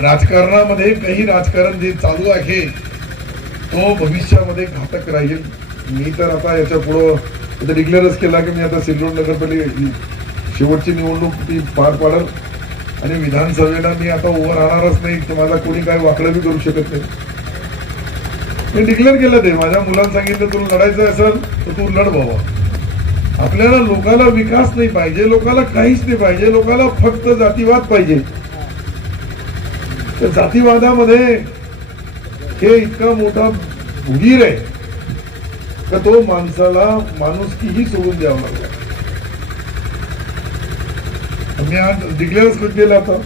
राजकारणामध्ये काही राजकारण जे चालू आहे तो भविष्यामध्ये घातक राहील. मी तर आता याच्या पुढे डिक्लेअरच केला की मी आता सिल्लोड नगरपालिका शेवटची निवडणूक ती पार पाडल आणि विधानसभेला मी आता उभं राहणारच नाही. तर मला कोणी काय वाकडं बी करू शकत नाही. मी डिक्लेअर केलं ते. माझ्या मुलांना सांगितलं तुला लढायचं असेल तर तू लढ बाबा. आपल्याला लोकाला विकास नाही पाहिजे, लोकाला काहीच नाही पाहिजे, लोकाला फक्त जातीवाद पाहिजे. तर जातीवादामध्ये हे इतका मोठा भुगीर आहे का तो माणसाला माणुसकीही सोडून द्यावं लागला. मी आज डिक्लेअर केलं आता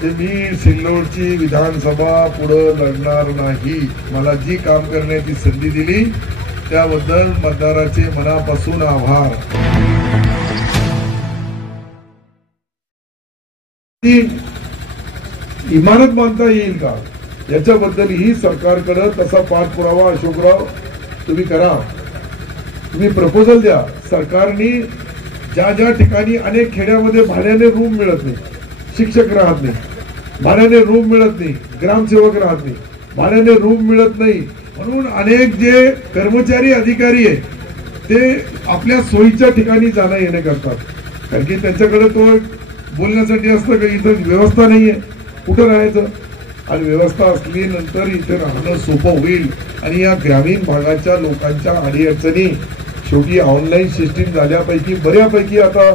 की मी सिल्लोडची विधानसभा पुढे लढणार नाही. मला जी काम करण्याची संधी दिली त्याबद्दल मतदाराचे मनापासून आभार. इमारत बांधता येईल का याच्याबद्दलही सरकारकडे तसा पाठपुरावा अशोकराव तुम्ही करा. तुम्ही प्रपोजल द्या. सरकारने ज्या ज्या ठिकाणी अनेक खेड्यामध्ये भाड्याने रूम मिळत नाही, शिक्षक राहत नाही, भाड्याने रूम मिळत नाही, ग्रामसेवक राहत नाही, भाड्याने रूम मिळत नाही, म्हणून अनेक जे कर्मचारी अधिकारी आहे ते आपल्या सोयीच्या ठिकाणी जाणं येणे करतात. कारण की त्यांच्याकडे तो बोलण्यासाठी असतं की इथं व्यवस्था नाहीये, कुठं राहायचं. आणि व्यवस्था असली नंतर इथे राहणं सोपं होईल. आणि या ग्रामीण भागाच्या लोकांच्या अडीअडचणी शेवटी ऑनलाईन सिस्टीम झाल्यापैकी बऱ्यापैकी आता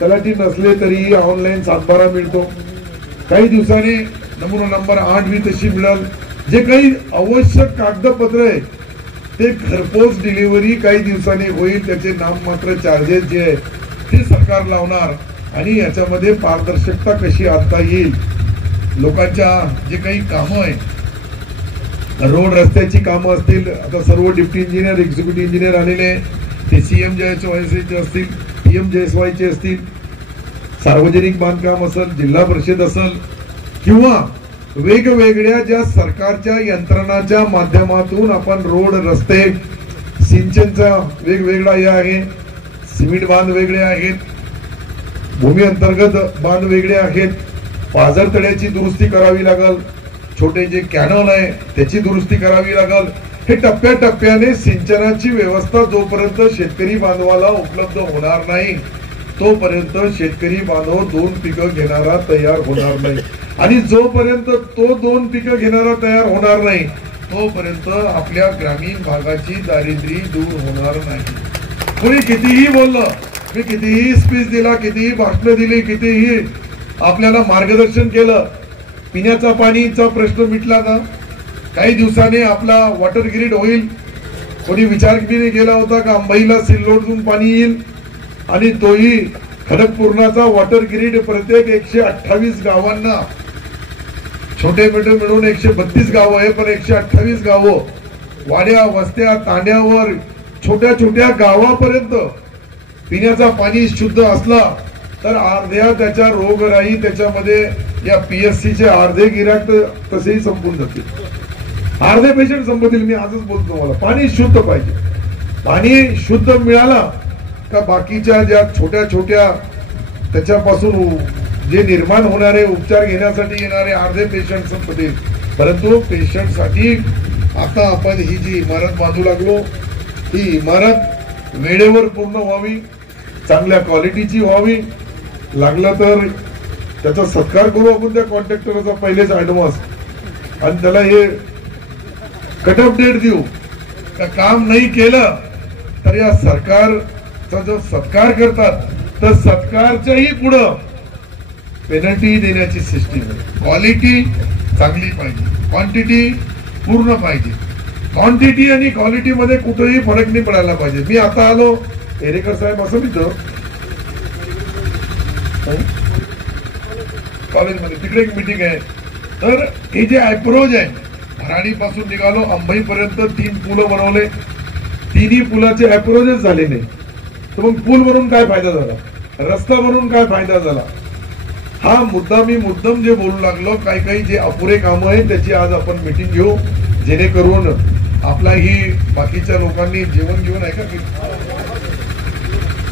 तलाठी नसले तरी ऑनलाईन 7/12 मिळतो. काही दिवसांनी नमुना नंबर 8 बी तशी मिळेल. जे काही आवश्यक कागदपत्र आहे ते घरपोच डिलिव्हरी काही दिवसांनी होईल. त्याचे नाममात्र चार्जेस जे आहे ते सरकार लावणार. आणि याच्यामध्ये पारदर्शकता कशी आणता येईल. लोकांच्या जे काही कामं आहे, रोड रस्त्याची कामं असतील, आता सर्व डिप्टी इंजिनियर एक्झिक्युटिव्ह इंजिनियर आलेले, ते CMJSYचे असतील, PMJSYचे असतील, सार्वजनिक बांधकाम असेल, जिल्हा परिषद असेल किंवा वेगवेगळ्या ज्या सरकारच्या यंत्रणाच्या माध्यमातून आपण रोड रस्ते सिंचनचा वेगवेगळा हे आहे, सिमेंट बांध वेगळे आहेत, भूमी अंतर्गत बांध वेगळे आहेत, पाझर तळ्याची दुरुस्ती करावी लागल, छोटे जे कॅनल आहे त्याची दुरुस्ती करावी लागल. हे टप्प्याटप्प्याने सिंचनाची व्यवस्था जोपर्यंत शेतकरी बांधवाला उपलब्ध होणार नाही तोपर्यंत शेतकरी बांधव 2 पिकं घेणारा तयार होणार नाही. आणि जोपर्यंत तो 2 पिकं घेणारा तयार होणार नाही तोपर्यंत आपल्या ग्रामीण भागाची दारिद्र्य दूर होणार नाही. कोणी कितीही बोललं, मी कितीही स्पीच दिला, कितीही भाषणं दिली, कितीही आपल्याला मार्गदर्शन केलं, पिण्याचा पाणीचा प्रश्न मिटला का? काही दिवसांनी आपला वॉटर ग्रीड होईल. कोणी विचार केला होता का अंबईला सिल्लोडतून पाणी येईल आणि तोही खडकपूर्णाचा वॉटर ग्रीड प्रत्येक 128 गावांना, छोटे मोठे मिळून 132 गावं आहे पण 128 गावं, वाड्या वस्त्या तांड्यावर छोट्या छोट्या गावापर्यंत पिण्याचा पाणी शुद्ध असला तर अर्ध्या त्याच्या रोगराई त्याच्यामध्ये या PSCचे अर्धे गिराक तसेही संपून जातील, अर्धे पेशंट संपतील. मी आजच बोलतो मला पाणी शुद्ध पाहिजे. पाणी शुद्ध मिळाला का बाकीच्या ज्या छोट्या छोट्या त्याच्यापासून जे निर्माण होणारे उपचार घेण्यासाठी येणारे अर्धे पेशंट संपतील. परंतु पेशंटसाठी आता आपण ही जी इमारत बांधू लागलो ही इमारत वेळेवर पूर्ण व्हावी, चांगल्या क्वालिटीची व्हावी. लागला तर त्याचा सत्कार करू आपण त्या कॉन्ट्रॅक्टरचा पहिलेच ऍडव्हान्स आणि त्याला हे कट ऑफ डेट देऊ. काम नाही केलं तर या सरकारचा जो सत्कार करतात तर सत्कारच्याही पुढं पेनल्टी देण्याची सिस्टीम आहे. क्वालिटी चांगली पाहिजे, क्वांटिटी पूर्ण पाहिजे. क्वांटिटी आणि क्वालिटी मध्ये कुठेही फरक नाही पडायला पाहिजे. मी आता आलो एरेकर साहेब असं मिळतो कॉलेजमध्ये, तिकडे एक मीटिंग आहे. तर हे जे अप्रोच आहे भराडी पासून निघालो अंबईपर्यंत 3 पुलं बनवले, 3ही पुलाचे अप्रोचच झाले नाही. तर मग पूल बनवून काय फायदा झाला, रस्ता बनवून काय फायदा झाला. हा मुद्दा मी मुद्दाम जे बोलू लागलो. काही काही जे अपुरे कामं आहेत त्याची आज आपण मीटिंग घेऊ जेणेकरून आपलाही बाकीच्या लोकांनी जेवण घेऊन आहे का,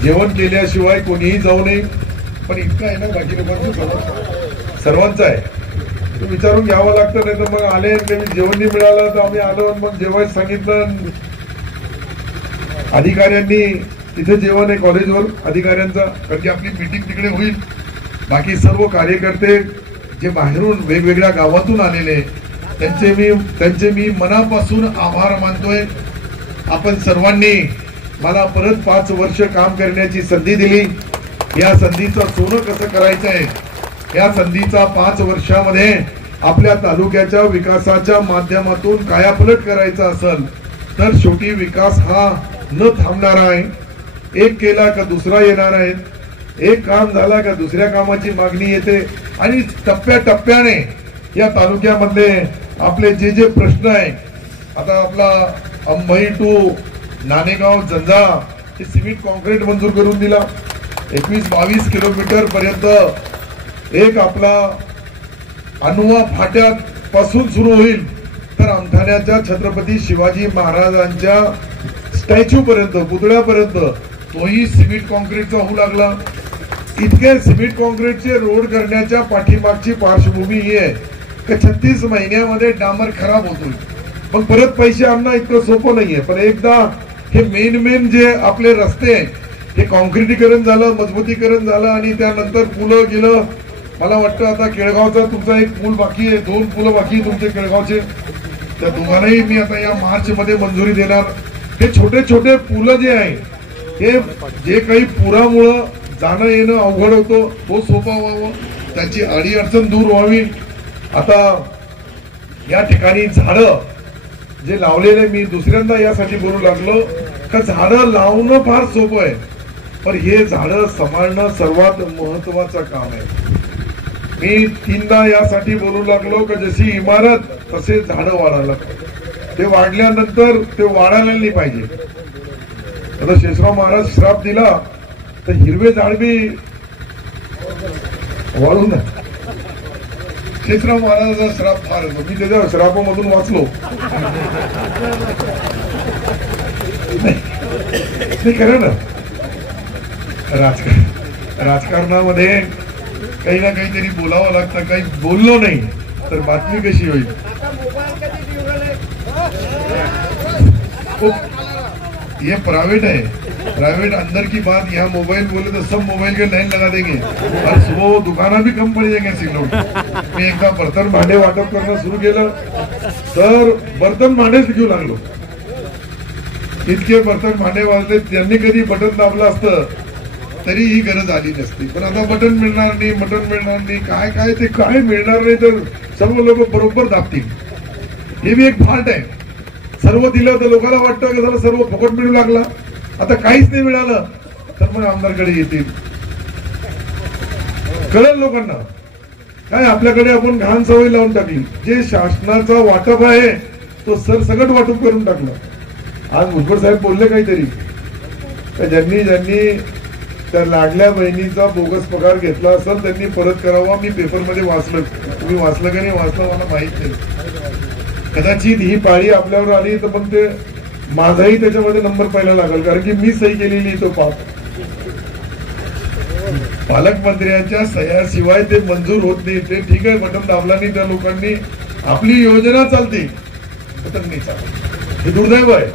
जेवण केल्याशिवाय कोणीही जाऊ नये. पण इतकं आहे ना बाकी लोकांचं सर्वांचं आहे. विचारून घ्यावं लागतं, नाही तर मग आले कधी जेवण नाही मिळालं तर आम्ही आलो मग जेवायला सांगितलं. अधिकाऱ्यांनी तिथे जेवण आहे कॉलेजवर अधिकाऱ्यांचा, कारण की आपली मीटिंग तिकडे होईल. बाकी सर्व कार्यकर्ते जे बाहेरून वेगवेगळ्या गावातून आलेले त्यांचे मी मनापासून आभार मानतोय. आपण सर्वांनी मला परत 5 वर्ष काम करण्याची संधी दिली. या संधीचं सोनं कसं करायचंय, या संधीचा 5 वर्षामध्ये आपल्या तालुक्याच्या विकासाच्या माध्यमातून कायापलट करायचा असेल तर शेवटी विकास हा न थांबणार आहे. एक केला का दुसरा येणार आहे, एक काम झाला का दुसऱ्या कामाची मागणी येते आणि टप्प्याटप्प्याने या तालुक्यामधले आपले जे प्रश्न आहे, आता आपला अंबई टू नाणेगाव जंजा हे सिमेंट कॉन्क्रीट मंजूर करून दिला. 21-22 किलोमीटर पर्यंत एक आपला अनुवा फाट्यात पासून सुरू होईल तर आमठाण्याच्या छत्रपती शिवाजी महाराजांच्या स्टॅच्यू पर्यंत, पुतळ्यापर्यंत तोही सिमेंट कॉन्क्रीटचा होऊ लागला. इतके सिमेंट कॉन्क्रीटचे रोड करण्याच्या पाठीमागची पार्श्वभूमी ही आहे की 36 महिन्यामध्ये डांबर खराब होतोय. मग परत पैसे आणणं इतकं सोपं नाहीये. पण एकदा हे मेन जे आपले रस्ते हे कॉन्क्रिटीकरण झालं, मजबूतीकरण झालं आणि त्यानंतर पुलं गेलं. मला वाटतं आता केळगावचा तुमचा एक पूल बाकी आहे, 2 पुलं बाकी तुमचे केळगावचे, त्या दोघांनाही मी आता या मार्च मध्ये मंजुरी देणार. हे छोटे छोटे पुलं जे आहे हे जे काही पुरामुळं जाणं येणं अवघड होतो तो सोपा व्हावं, त्याची अडीअडचण दूर व्हावी. आता या ठिकाणी झाडं जे लावलेले, मी दुसऱ्यांदा यासाठी बोलू लागलो का झाडं लावणं फार सोपं आहे पण हे झाडं सांभाळणं सर्वात महत्वाचं काम आहे. मी 3दा यासाठी बोलू लागलो की जशी इमारत तसे झाडं वाढायला, ते वाढल्यानंतर ते वाढायला नाही पाहिजे. आता शेषराव महाराज श्राप दिला तर हिरवे झाड बी वाढू नये. शेषराव महाराजाचा श्राप फार येतो, मी त्याच्या श्रापामधून वाचलो. नाही खरं ना, राजकारणामध्ये काही ना काहीतरी बोलावं लागतं. काही बोललो नाही तर बातमी कशी होईल. ये प्राइवेट है, प्राइवेट अंदर की बात. यहाँ मोबाइल बोले तो सब मोबाइल के लाइन लगा देंगे और सुबह वो दुकाना भी कम पड़ जाएंगे सिलोट. मी एकदा बर्तन भांडे वाटप करणं सुरू केलं तर बर्तन भांडेच घेऊ लागलो. इतके बर्तन भांडे वाजले, त्यांनी कधी बटन दाबलं असतं तरी ही गरज आली नसती. पण आता बटन मिळणार नाही, बटन मिळणार नाही, काय ते काय मिळणार नाही तर सर्व लोक बरोबर दाबतील. हे बी एक फाल्ट आहे. सर्व दिलं तर लोकांना वाटतं की झालं सर्व फुकट मिळू लागला. आता काहीच नाही मिळालं तर मग आमदारकडे येतील. कळलं लोकांना काय आपल्याकडे आपण घाण सवय लावून टाकली. जे शासनाचा वाटप आहे तो सरसकट वाटप करून टाकलं. आज भुजबळ साहेब बोलले काहीतरी, ज्यांनी त्या लाडल्या बहिणीचा बोगस पगार घेतला असेल त्यांनी परत करावा. मी पेपरमध्ये वाचलं, तुम्ही वाचलं का नाही वाचलं मला माहित नाही. कदाचित ही पाळी आपल्यावर आली तर मग ते माझाही त्याच्यामध्ये नंबर पहिला लागेल, कारण की मी सही केलेली तो पाप. पालकमंत्र्यांच्या सह्याशिवाय ते मंजूर होत नाही. ते ठीक आहे, बटन दाबला नाही त्या लोकांनी, आपली योजना चालते बटन नाही चालत. हे दुर्दैव आहे.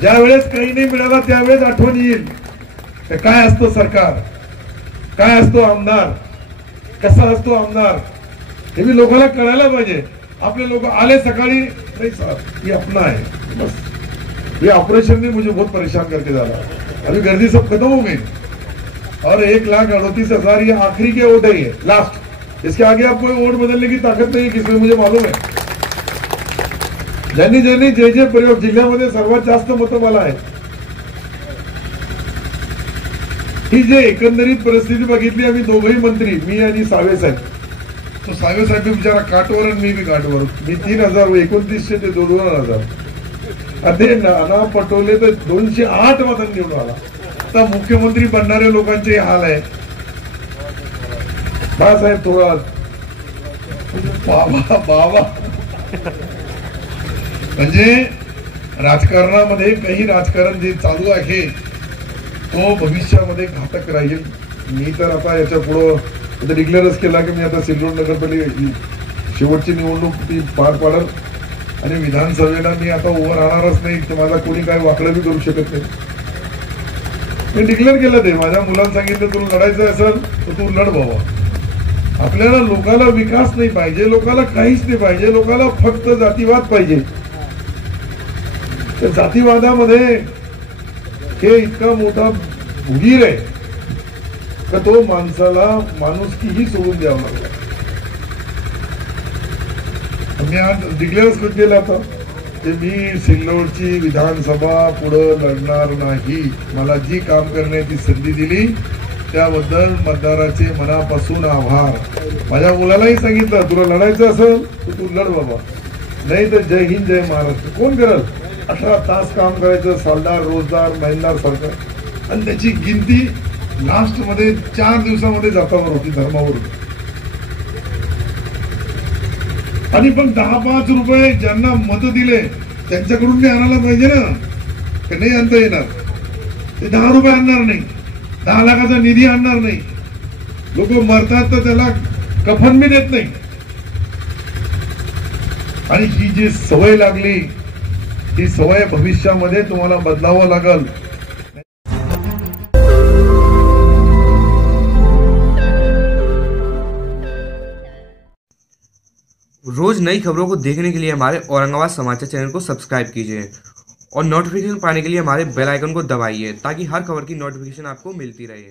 ज्या वेळेस काही नाही मिळाला त्यावेळेस आठवण येईल काय असतो सरकार, काय असतो आमदार, कसा असतो आमदार. हे मी लोकांना कळायला पाहिजे. आपले लोक आले सकाळी, नहीं साहब ये अपना है बस. ये ऑपरेशन ने मुझे बहुत परेशान करके डाला. अभी गर्दी सब खत्म हो गई और 1,38,000 ये आखिरी के वोट है, ये लास्ट. इसके आगे आप कोई वोट बदलने की ताकत नहीं किसमें, मुझे मालूम है. ज्यांनी जे प्रयोग जिल्ह्यामध्ये सर्वात जास्त मतं मला आहे. ही जे एकंदरीत परिस्थिती बघितली आम्ही दोघंही मंत्री, मी आणि सावे साहेब. तो सावे साहेब बिचारा काटवर आणि मी बी काटवर. मी 3,000 2900 ते 2,000. अरे नाना पटोले तर 208 मतांनी निवडून आला. आता मुख्यमंत्री बनणाऱ्या लोकांचे हाल आहे. बाळासाहेब थोरात बाबा म्हणजे राजकारणामध्ये काही राजकारण जे चालू आहे तो भविष्यामध्ये घातक राहील. मी तर आता याच्या पुढं डिक्लेअरच केला की मी आता सिल्लोड नगरपालिका शेवटची निवडणूक ती पार पाडल आणि विधानसभेला मी आता उभं राहणारच नाही, तर माझा कोणी काय वाकडं बी करू शकत नाही. मी डिक्लेअर केलं ते, माझ्या मुलांना सांगितलं तुला लढायचं असेल तर तू लढ बाबा. आपल्याला लोकाला विकास नाही पाहिजे, लोकाला काहीच नाही पाहिजे, लोकाला फक्त जातीवाद पाहिजे. त्या जातीवादामध्ये हे इतका मोठा भुगीर आहे का तो माणसाला माणुसकीही सोडून द्यावं लागला. मी आज डिक्लेअर केलं आता की मी सिल्लोडची विधानसभा पुढे लढणार नाही. मला जी काम करण्याची संधी दिली त्याबद्दल मतदाराचे मनापासून आभार. माझ्या मुलालाही सांगितलं तुला लढायचं असेल तर तू लढ बाबा, नाही तर जय हिंद जय महाराष्ट्र. कोण करल 18 तास काम करायचं, सालदार रोजदार महिनदार सरकार, आणि त्याची गिनती लास्ट मध्ये 4 दिवसामध्ये जातावर होती धर्मावरून. आणि पण 10-5 रुपये ज्यांना मत दिले त्यांच्याकडून मी आणायला पाहिजे ना, का नाही आणता येणार. ते 10 रुपये आणणार नाही, 10 लाखाचा निधी आणणार नाही. लोक मरतात तर त्याला कफन बी देत नाही. आणि ही जी सवय लागली ही सवय भविष्यामध्ये तुम्हाला बदलावं लागल. रोज नई खबरों को देखने के लिए हमारे औरंगाबाद समाचार चैनल को सब्सक्राइब कीजिए और नोटिफिकेशन पाने के लिए हमारे बेल आइकन को दबाइए ताकि हर खबर की नोटिफिकेशन आपको मिलती रहे.